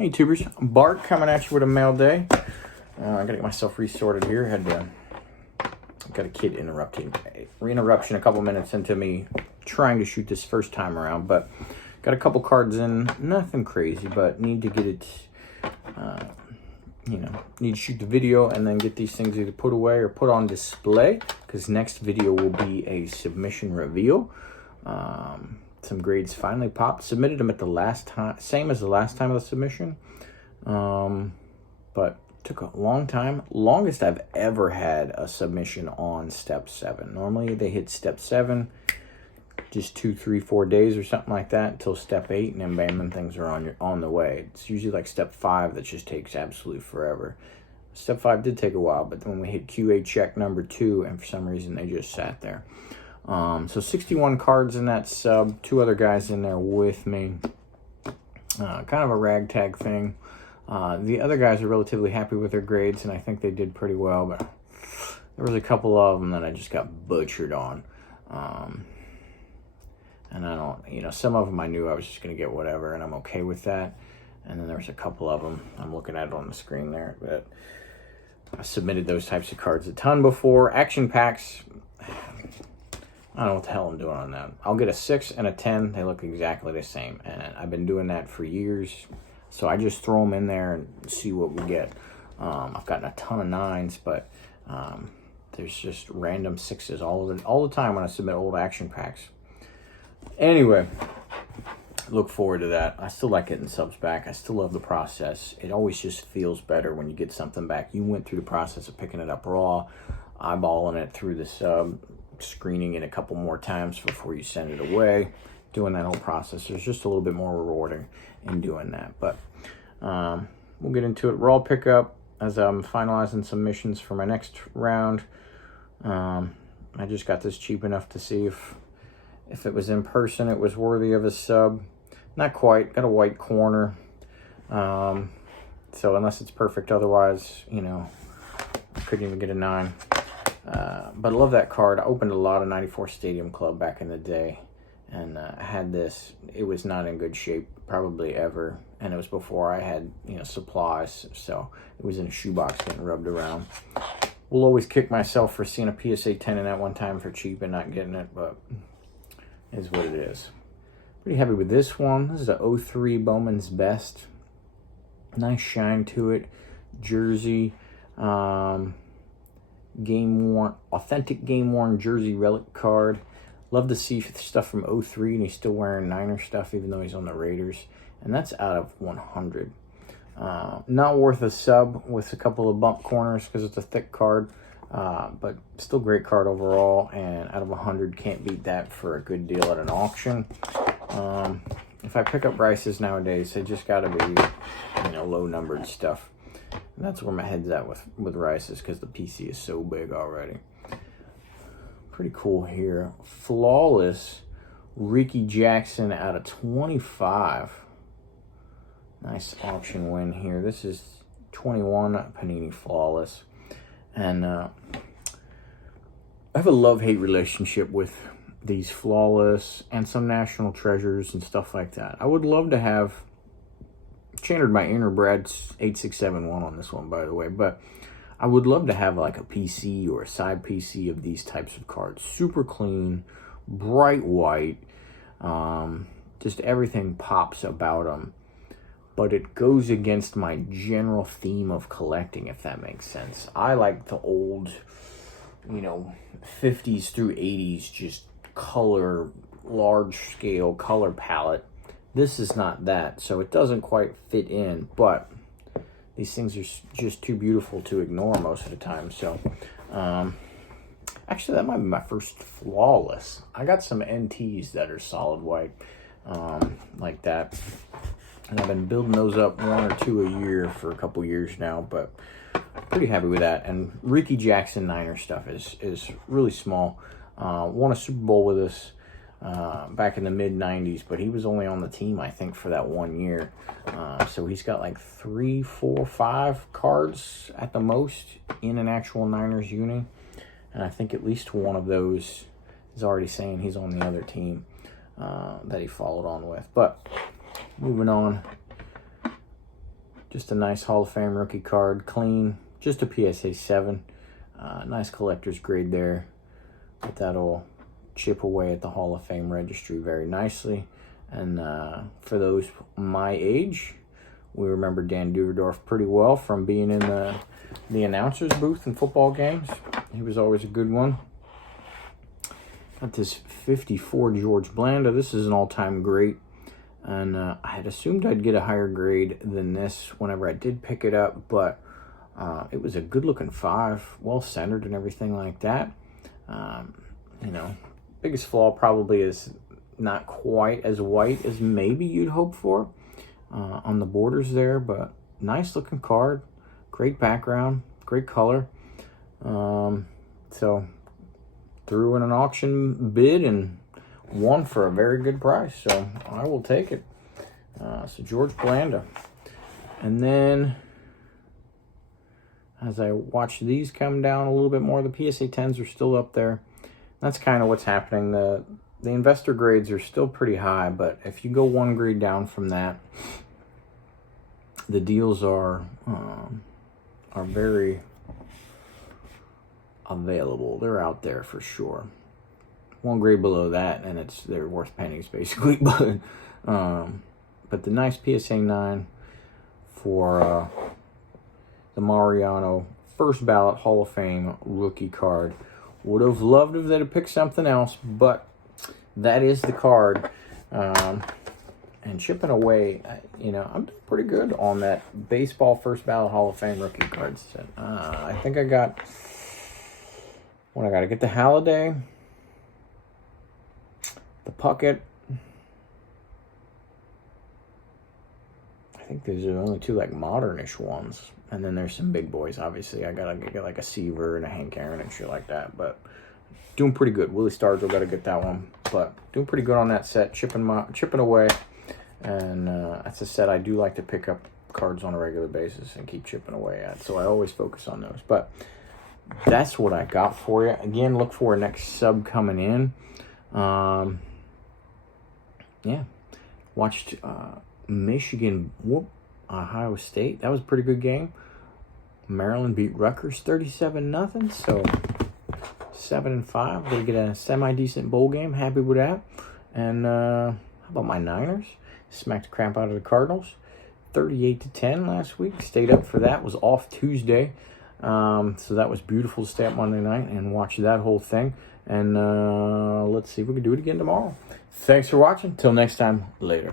Hey tubers, Bart coming at you with a mail day. I gotta get myself resorted here. Got a kid interruption a couple minutes into me trying to shoot this first time around, but got a couple cards in, nothing crazy, but need to get it, need to shoot the video and then get these things either put away or put on display, because next video will be a submission reveal. Some grades finally popped. Submitted them at the last time, same as the last time of the submission, but took a long time. Longest I've ever had a submission on step 7. Normally they hit step 7 just 2, 3, 4 days or something like that until step 8, and then bam, and things are on the way. It's usually like step 5 that just takes absolutely forever. Step 5 did take a while, but when we hit QA check number 2, and for some reason they just sat there. So 61 cards in that sub, 2 other guys in there with me. Kind of a ragtag thing. The other guys are relatively happy with their grades, and I think they did pretty well, but there was a couple of them that I just got butchered on. And I don't, some of them I knew I was just going to get whatever, and I'm okay with that. And then there's a couple of them, I'm looking at it on the screen there, but I submitted those types of cards a ton before. Action packs, I don't know what the hell I'm doing on that. I'll get a 6 and a 10. They look exactly the same. And I've been doing that for years. So I just throw them in there and see what we get. I've gotten a ton of 9s, but there's just random 6s all the time when I submit old action packs. Anyway, look forward to that. I still like getting subs back. I still love the process. It always just feels better when you get something back. You went through the process of picking it up raw, eyeballing it through the sub, screening it a couple more times before you send it away, doing that whole process. There's just a little bit more rewarding in doing that, but we'll get into it. Raw pickup as I'm finalizing some missions for my next round. I just got this cheap enough to see if it was in person it was worthy of a sub. Not quite. Got a white corner, so unless it's perfect otherwise, I couldn't even get a 9. But I love that card. I opened a lot of 94 Stadium Club back in the day, and I had this. It was not in good shape probably ever, and it was before I had supplies, so it was in a shoebox getting rubbed around. Will always kick myself for seeing a PSA 10 in that one time for cheap and not getting it, but it is what it is. Pretty happy with this one. This is a 03 Bowman's Best. Nice shine to it. Jersey. Authentic game-worn jersey relic card. Love to see stuff from 03, and he's still wearing Niner stuff even though he's on the Raiders. And that's out of 100. Not worth a sub with a couple of bump corners because it's a thick card. But still great card overall, and out of 100, can't beat that for a good deal at an auction. If I pick up Rice's nowadays, they just got to be, low-numbered stuff. And that's where my head's at with Rice's, because the PC is so big already. Pretty cool here. Flawless Ricky Jackson out of 25. Nice auction win here. This is 21 Panini Flawless. And I have a love-hate relationship with these Flawless and some National Treasures and stuff like that. I would love to have channeled my inner Brad 8671 on this one, by the way, but I would love to have like a PC or a side PC of these types of cards. Super clean, bright white, just everything pops about them, but it goes against my general theme of collecting, if that makes sense. I like the old, 50s through 80s, just color, large scale color palette. This is not that, so it doesn't quite fit in, but these things are just too beautiful to ignore most of the time. So, actually, that might be my first Flawless. I got some NTs that are solid white, like that. And I've been building those up 1 or 2 a year for a couple years now, but pretty happy with that. And Ricky Jackson Niner stuff is really small. Won a Super Bowl with us back in the mid-90s, but he was only on the team, I think, for that 1 year. So he's got like 3, 4, 5 cards at the most in an actual Niners uni. And I think at least one of those is already saying he's on the other team that he followed on with. But moving on. Just a nice Hall of Fame rookie card, clean, just a PSA 7. Nice collector's grade there, but that'll chip away at the Hall of Fame registry very nicely. And for those my age, we remember Dan Duverdorf pretty well from being in the announcer's booth in football games. He was always a good one. Got this 54 George Blanda. This is an all-time great. And I had assumed I'd get a higher grade than this whenever I did pick it up, but it was a good-looking 5, well-centered and everything like that. You know, biggest flaw probably is not quite as white as maybe you'd hope for on the borders there, but nice looking card, great background, great color. So threw in an auction bid and won for a very good price, so I will take it. So George Blanda. And then as I watch these come down a little bit more, the PSA 10s are still up there. That's kind of what's happening. The investor grades are still pretty high, but if you go one grade down from that, the deals are very available. They're out there for sure. One grade below that, and they're worth pennies basically. But the nice PSA 9 for the Mariano first ballot Hall of Fame rookie card. Would have loved if they'd have picked something else, but that is the card. And chipping away, you know, I'm doing pretty good on that baseball first ballot Hall of Fame rookie card set. I think I got what I got to get: the Halliday, the Puckett. I think there's only 2 like modernish ones, and then there's some big boys. Obviously, I gotta get like a Seaver and a Hank Aaron and shit like that. But doing pretty good. Willie Stargell, gotta get that one. But doing pretty good on that set, chipping away. And that's a set I do like to pick up cards on a regular basis and keep chipping away at. So I always focus on those. But that's what I got for you. Again, look for a next sub coming in. Yeah. Watched Michigan whoop Ohio State. That was a pretty good game. Maryland beat Rutgers 37-0. So 7-5. They get a semi-decent bowl game. Happy with that. And how about my Niners? Smacked the crap out of the Cardinals. 38-10 last week. Stayed up for that. Was off Tuesday. So that was beautiful to stay up Monday night and watch that whole thing. And let's see if we can do it again tomorrow. Thanks for watching. Till next time. Later.